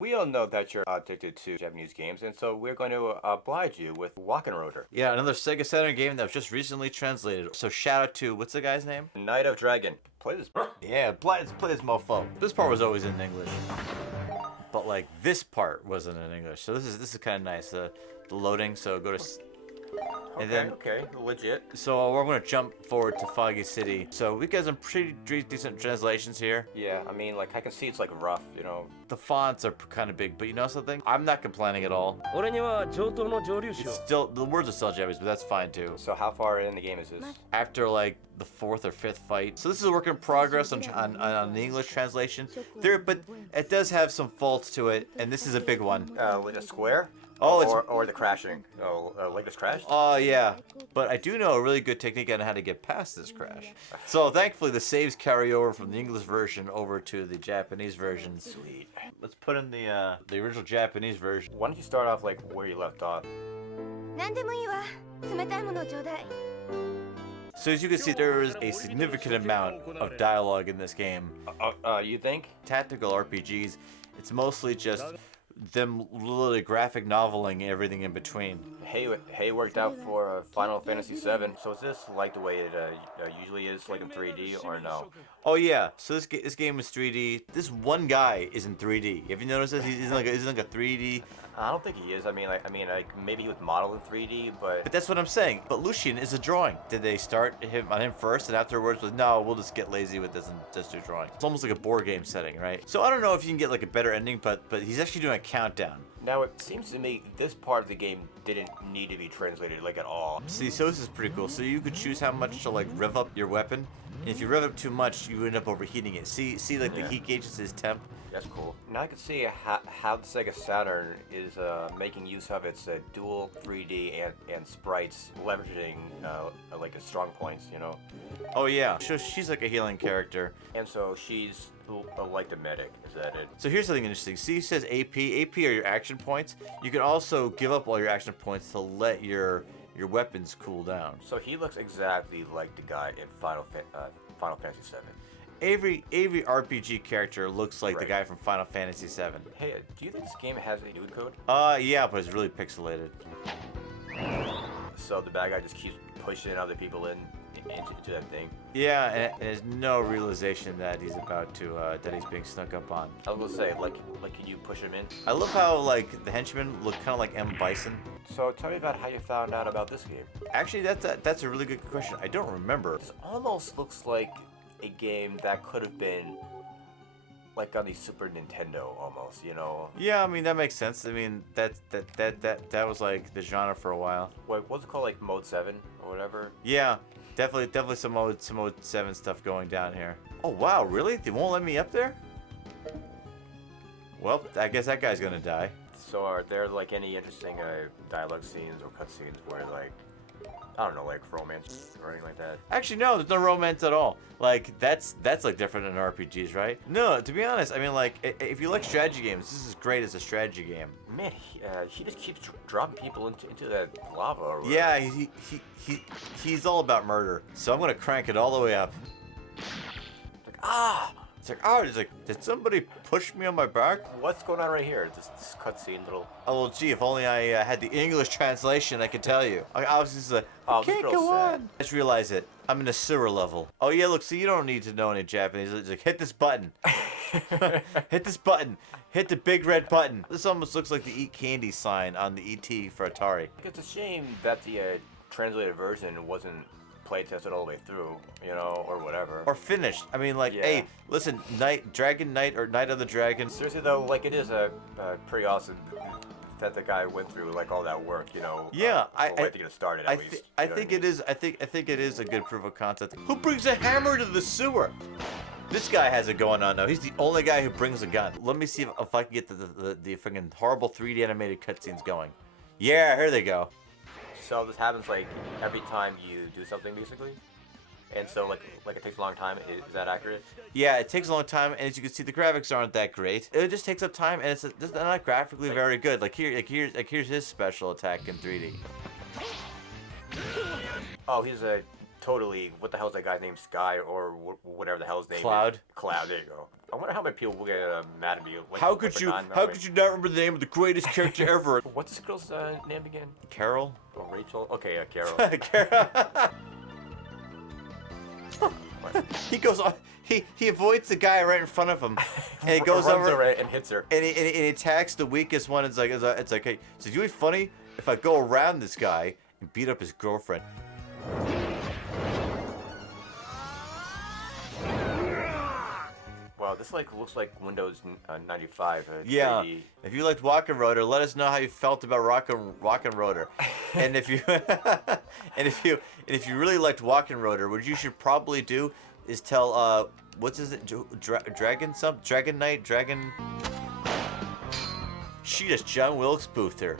We all know that you're addicted to Japanese games, and so we're going to oblige you with Wachenröder. Yeah, another Sega Saturn game that was just recently translated. So shout out to, what's the guy's name? Knight of Dragon. Play this. Yeah, play this mofo. This part was always in English. But like this part wasn't in English. So this is kind of nice. The loading, so go to... And then, okay, legit. So we're going to jump forward to Foggy City. So we got some pretty decent translations here. Yeah, I mean, like, I can see it's, like, rough, you know. The fonts are kind of big, but you know something? I'm not complaining at all. It's still, the words are still Japanese, but that's fine too. So how far in the game is this? After, like, the 4th or 5th fight. So this is a work in progress on the English translation. But it does have some faults to it, and this is a big one. Like a square? Oh, it's... Or the crashing. Oh, like it's crashed? Oh, yeah. But I do know a really good technique on how to get past this crash. So thankfully the saves carry over from the English version over to the Japanese version. Sweet. Let's put in the original Japanese version. Why don't you start off like where you left off? So as you can see, there is a significant amount of dialogue in this game. You think? Tactical RPGs, it's mostly just them literally graphic noveling everything in between. Hey, worked out for Final Fantasy VII. So is this like the way it usually is, like in 3D, or no? Oh yeah. So this game is 3D. This one guy is in 3D. Have you noticed this? He's like a 3D. I don't think he is. I mean, maybe he was modeled in 3D, but... But that's what I'm saying. But Lucian is a drawing. Did they start on him first, and afterwards was, no, we'll just get lazy with this and just do drawing. It's almost like a board game setting, right? So I don't know if you can get like a better ending, but he's actually doing a countdown. Now it seems to me this part of the game didn't need to be translated like at all. See, so this is pretty cool. So you could choose how much to like rev up your weapon, and if you rev up too much, you end up overheating it. See like the heat gauge is temp. That's cool. Now I can see how the Sega Saturn is making use of its dual 3D and sprites, leveraging like its strong points, you know. Oh yeah, so she's like a healing character. And so she's like the medic, is that it? So here's something interesting. See, it says AP. AP are your action points. You can also give up all your action points to let your weapons cool down. So he looks exactly like the guy in Final Fantasy VII. Every RPG character looks like the guy from Final Fantasy VII. Hey, do you think this game has a nude code? Yeah, but it's really pixelated. So the bad guy just keeps pushing other people into that thing. Yeah, and there's no realization that he's about to that he's being snuck up on. I was gonna say, like, can you push him in? I love how like the henchmen look kind of like M. Bison. So tell me about how you found out about this game. Actually, that's a really good question. I don't remember. This almost looks like a game that could have been like on the Super Nintendo almost, you know. Yeah, I mean that makes sense. I mean that was like the genre for a while. Wait, what's it called, like Mode 7 or whatever? Yeah, definitely some Mode 7 stuff going down here. Oh wow, really? They won't let me up there? Well, I guess that guy's gonna die. So are there like any interesting dialogue scenes or cutscenes where like, I don't know, like romance or anything like that? Actually, no, there's no romance at all. Like, that's like different in RPGs, right? No, to be honest, I mean, like, if you like strategy games, this is great as a strategy game. Man, he just keeps dropping people into that lava. Or whatever. Yeah, he's all about murder. So I'm gonna crank it all the way up. Like, ah! It's like, oh, it's like, did somebody push me on my back? What's going on right here? This cutscene little... Oh, well, gee, if only I had the English translation, I could tell you. I was just like, oh, can't go on. I just realized it. I'm in a sewer level. Oh, yeah, look, see, you don't need to know any Japanese. It's like, hit this button. Hit this button. Hit the big red button. This almost looks like the Eat Candy sign on the ET for Atari. It's a shame that the translated version wasn't play tested all the way through, you know, or whatever. Or finished. I mean, like, yeah. Hey, listen, Dragon Knight or Knight of the Dragon. Seriously though, like, it is pretty awesome that the guy went through like all that work, you know. Yeah, I to get it started. At least. I think it is. I think it is a good proof of concept. Who brings a hammer to the sewer? This guy has it going on now. He's the only guy who brings a gun. Let me see if I can get the freaking horrible 3D animated cutscenes going. Yeah, here they go. So this happens like every time you do something, basically. And so like it takes a long time. Is that accurate? Yeah, it takes a long time, and as you can see, the graphics aren't that great. It just takes up time, and it's not graphically very good. Here's his special attack in 3D. Oh, he's totally. What the hell's that guy's name? Sky or whatever the hell his name Cloud. is. Cloud. There you go. I wonder how many people will get mad at me. How could you not remember the name of the greatest character ever? What's this girl's name again? Carol? Oh, Rachel? Okay, Carol. Carol. He goes on. He avoids the guy right in front of him, and he goes runs over and hits her. and he attacks the weakest one. It's like hey, so you be funny if I go around this guy and beat up his girlfriend. Wow, this looks like Windows 95. Yeah. 3D. If you liked Wachenröder, let us know how you felt about Wachenröder. And if you if you really liked Wachenröder, what you should probably do is tell what's his Dragon Knight. She just John Wilkes spoofed her.